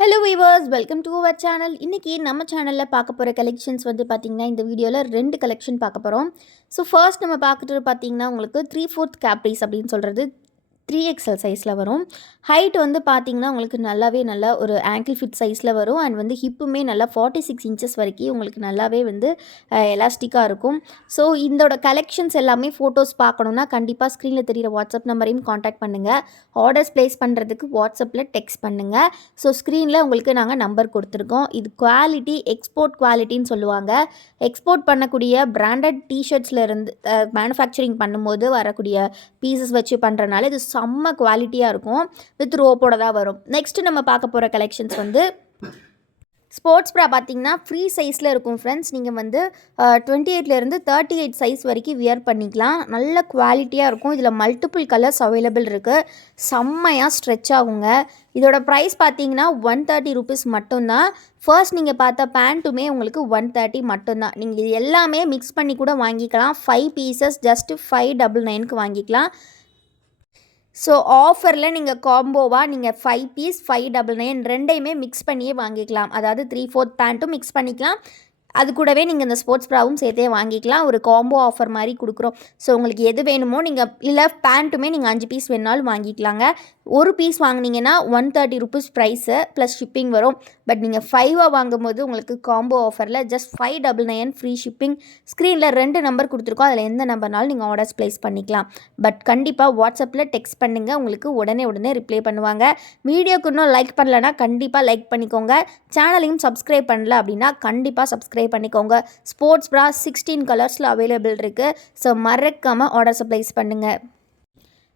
Hello viewers, welcome to our channel. இன்றைக்கி நம்ம சேனலில் பார்க்க போகிற கலெக்ஷன்ஸ் வந்து பார்த்திங்கன்னா, இந்த வீடியோவில் 2 கலெக்ஷன் பார்க்க போகிறோம். ஸோ ஃபர்ஸ்ட் நம்ம பார்க்குறது பார்த்திங்கன்னா, உங்களுக்கு 3/4 கேப்ரீஸ் அப்படின்னு சொல்கிறது 3XL சைஸில் வரும். ஹைட் வந்து பார்த்திங்கன்னா உங்களுக்கு நல்ல ஒரு ஆங்கிள் ஃபிட் சைஸில் வரும். அண்ட் வந்து ஹிப்புமே நல்லா 46 இன்ச்சஸ் வரைக்கும் உங்களுக்கு நல்லாவே வந்து எலாஸ்டிக்காக இருக்கும். ஸோ இதோட கலெக்ஷன்ஸ் எல்லாமே ஃபோட்டோஸ் பார்க்கணுன்னா கண்டிப்பாக ஸ்க்ரீனில் தெரிகிற வாட்ஸ்அப் நம்பரையும் காண்டாக்ட் பண்ணுங்கள். ஆர்டர்ஸ் ப்ளேஸ் பண்ணுறதுக்கு வாட்ஸ்அப்பில் டெக்ஸ்ட் பண்ணுங்கள். ஸோ ஸ்க்ரீனில் உங்களுக்கு நாங்கள் நம்பர் கொடுத்துருக்கோம். இது குவாலிட்டி எக்ஸ்போர்ட் குவாலிட்டின்னு சொல்லுவாங்க. எக்ஸ்போர்ட் பண்ணக்கூடிய பிராண்டட் டிஷர்ட்ஸில் இருந்து மேனுஃபேக்சரிங் பண்ணும்போது வரக்கூடிய பீசஸ் வச்சு பண்ணுறனால இது செம்ம குவாலிட்டியாக இருக்கும். வித் ரோப்போட தான் வரும். நெக்ஸ்ட்டு நம்ம பார்க்க போகிற கலெக்ஷன்ஸ் வந்து ஸ்போர்ட்ஸ் ப்ரா பார்த்திங்கன்னா ஃப்ரீ சைஸில் இருக்கும் ஃப்ரெண்ட்ஸ். நீங்கள் வந்து 28லேருந்து 38 சைஸ் வரைக்கும் வியர் பண்ணிக்கலாம். நல்ல குவாலிட்டியாக இருக்கும். இதில் மல்டிபிள் கலர்ஸ் அவைலபிள் இருக்குது. செம்மையாக ஸ்ட்ரெச் ஆகுங்க. இதோட ப்ரைஸ் பார்த்தீங்கன்னா 130 ருபீஸ் மட்டும்தான். ஃபர்ஸ்ட் நீங்கள் பார்த்த பேண்ட்டுமே உங்களுக்கு 130 மட்டும்தான். நீங்கள் இது எல்லாமே மிக்ஸ் பண்ணி கூட வாங்கிக்கலாம். 5 பீசஸ் ஜஸ்ட்டு 599க்கு வாங்கிக்கலாம். ஸோ ஆஃபரில் நீங்கள் காம்போவாக நீங்கள் 5 பீஸ் 599 ரெண்டையுமே மிக்ஸ் பண்ணியே வாங்கிக்கலாம். அதாவது 3/4 பேண்ட்டும் மிக்ஸ் பண்ணிக்கலாம். அது கூடவே நீங்கள் இந்த ஸ்போர்ட்ஸ் ப்ராவும் சேர்த்தே வாங்கிக்கலாம். ஒரு காம்போ ஆஃபர் மாதிரி கொடுக்குறோம். ஸோ உங்களுக்கு எது வேணுமோ நீங்கள் இல்லை பேண்ட்டுமே நீங்கள் 5 பீஸ் வேணாலும் வாங்கிக்கலாங்க. ஒரு பீஸ் வாங்கினீங்கன்னா 130 ருபீஸ் ப்ரைஸு ப்ளஸ் ஷிப்பிங் வரும். பட் நீங்கள் 5 வாங்கும்போது உங்களுக்கு காம்போ ஆஃபரில் ஜஸ்ட் 599 ஃப்ரீ ஷிப்பிங். ஸ்க்ரீனில் 2 நம்பர் கொடுத்துருக்கோம். அதில் எந்த நம்பர்னாலும் நீங்கள் ஆர்டர்ஸ் ப்ளேஸ் பண்ணிக்கலாம். பட் கண்டிப்பாக வாட்ஸ்அப்பில் டெக்ஸ்ட் பண்ணுங்கள். உங்களுக்கு உடனே ரிப்ளை பண்ணுவாங்க. வீடியோக்கு இன்னும் லைக் பண்ணலன்னா கண்டிப்பாக லைக் பண்ணிக்கோங்க. சேனலையும் சப்ஸ்கிரைப் பண்ணல அப்படின்னா கண்டிப்பாக சப்ஸ்கிரைப் பண்ணிக்கோங்க. ஸ்போர்ட்ஸ் ப்ரா 16 கலர்ஸில் அவைலபிள் இருக்குது. ஸோ மறக்காமல் ஆர்டர்ஸை ப்ளேஸ் பண்ணுங்கள்.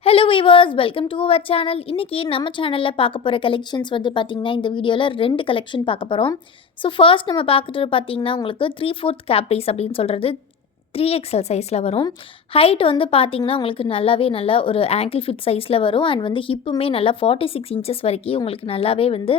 Hello viewers, welcome to our channel. இன்றைக்கி நம்ம சேனலில் பார்க்க போகிற கலெக்ஷன்ஸ் வந்து பார்த்திங்கன்னா, இந்த வீடியோவில் 2 கலெக்ஷன் பார்க்க போகிறோம். ஸோ ஃபர்ஸ்ட் நம்ம பார்க்குறது பார்த்திங்கன்னா உங்களுக்கு 3/4 கேப்ரீஸ் அப்படின்னு சொல்கிறது 3XL சைஸில் வரும். ஹைட் வந்து பார்த்திங்கன்னா உங்களுக்கு நல்ல ஒரு ஆங்கிள் ஃபிட் சைஸில் வரும். அண்ட் வந்து ஹிப்புமே நல்லா 46 இன்ச்சஸ் வரைக்கும் உங்களுக்கு நல்லாவே வந்து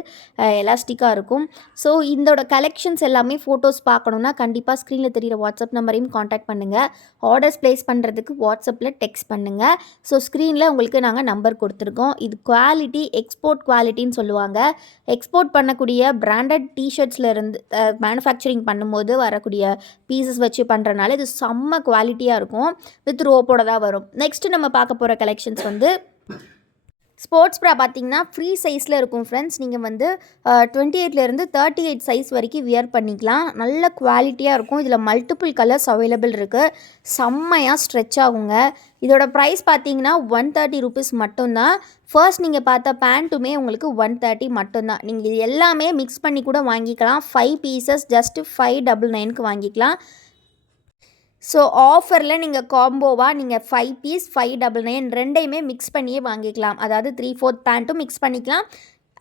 எலாஸ்டிக்காக இருக்கும். ஸோ இதோட கலெக்ஷன்ஸ் எல்லாமே ஃபோட்டோஸ் பார்க்கணுன்னா கண்டிப்பாக ஸ்க்ரீனில் தெரிகிற வாட்ஸ்அப் நம்பரையும் காண்டாக்ட் பண்ணுங்கள். ஆர்டர்ஸ் ப்ளேஸ் பண்ணுறதுக்கு வாட்ஸ்அப்பில் டெக்ஸ்ட் பண்ணுங்கள். ஸோ ஸ்க்ரீனில் உங்களுக்கு நாங்கள் நம்பர் கொடுத்துருக்கோம். இது குவாலிட்டி எக்ஸ்போர்ட் குவாலிட்டின்னு சொல்லுவாங்க. எக்ஸ்போர்ட் பண்ணக்கூடிய பிராண்டட் டிஷர்ட்ஸில் இருந்து மேனுஃபேக்சரிங் பண்ணும்போது வரக்கூடிய பீசஸ் வச்சு பண்ணுறனால இது செம்ம குவாலிட்டியாக இருக்கும். வித் ரோப்போட தான் வரும். நெக்ஸ்ட்டு நம்ம பார்க்க போகிற கலெக்ஷன்ஸ் வந்து ஸ்போர்ட்ஸ் ப்ரா பார்த்திங்கன்னா ஃப்ரீ சைஸில் இருக்கும் ஃப்ரெண்ட்ஸ். நீங்கள் வந்து 28லேருந்து 38 சைஸ் வரைக்கும் வியர் பண்ணிக்கலாம். நல்ல குவாலிட்டியாக இருக்கும். இதில் மல்டிபிள் கலர்ஸ் அவைலபிள் இருக்குது. செம்மையாக ஸ்ட்ரெச் ஆகுங்க. இதோட ப்ரைஸ் பார்த்தீங்கன்னா 130 ருபீஸ் மட்டும்தான். ஃபர்ஸ்ட் நீங்கள் பார்த்த பேண்ட்டுமே உங்களுக்கு 130 மட்டும்தான். நீங்கள் இது எல்லாமே மிக்ஸ் பண்ணி கூட வாங்கிக்கலாம். 5 பீசஸ் ஜஸ்ட்டு 599க்கு வாங்கிக்கலாம். ஸோ ஆஃபரில் நீங்கள் காம்போவாக நீங்கள் 5 பீஸ் 599 ரெண்டையுமே மிக்ஸ் பண்ணியே வாங்கிக்கலாம். அதாவது 3/4 பேண்ட்டும் மிக்ஸ் பண்ணிக்கலாம்.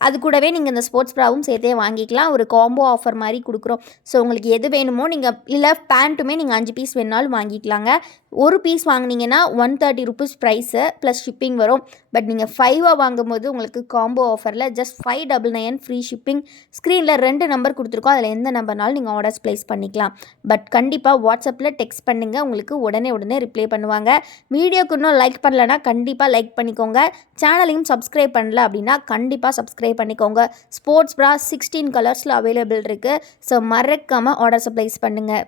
அது கூடவே நீங்கள் இந்த ஸ்போர்ட்ஸ் ப்ராவும் சேர்த்தே வாங்கிக்கலாம். ஒரு காம்போ ஆஃபர் மாதிரி கொடுக்குறோம். ஸோ உங்களுக்கு எது வேணுமோ நீங்கள் இல்லை பேண்ட்டுமே நீங்கள் 5 பீஸ் வேணாலும் வாங்கிக்கலாங்க. ஒரு பீஸ் வாங்கினீங்கன்னா 130 ருபீஸ் ப்ரைஸு ப்ளஸ் ஷிப்பிங் வரும். பட் நீங்கள் 5 வாங்கும்போது உங்களுக்கு காம்போ ஆஃபரில் ஜஸ்ட் 599 ஃப்ரீ ஷிப்பிங். ஸ்க்ரீனில் 2 நம்பர் கொடுத்துருக்கோம். அதில் எந்த நம்பர்னாலும் நீங்கள் ஆர்டர்ஸ் ப்ளேஸ் பண்ணிக்கலாம். பட் கண்டிப்பாக வாட்ஸ்அப்பில் டெக்ஸ்ட் பண்ணுங்கள். உங்களுக்கு உடனே ரிப்ளை பண்ணுவாங்க. வீடியோக்கு இன்னும் லைக் பண்ணலன்னா கண்டிப்பாக லைக் பண்ணிக்கோங்க. சேனலையும் சப்ஸ்கிரைப் பண்ணல அப்படின்னா கண்டிப்பாக சப்ஸ்கிரைப் பண்ணிக்கோங்க. ஸ்போர்ட்ஸ் ப்ரா 16 கலர்ஸில் அவைலபிள் இருக்குது. ஸோ மறக்காமல் ஆர்டர்ஸை ப்ளேஸ் பண்ணுங்கள்.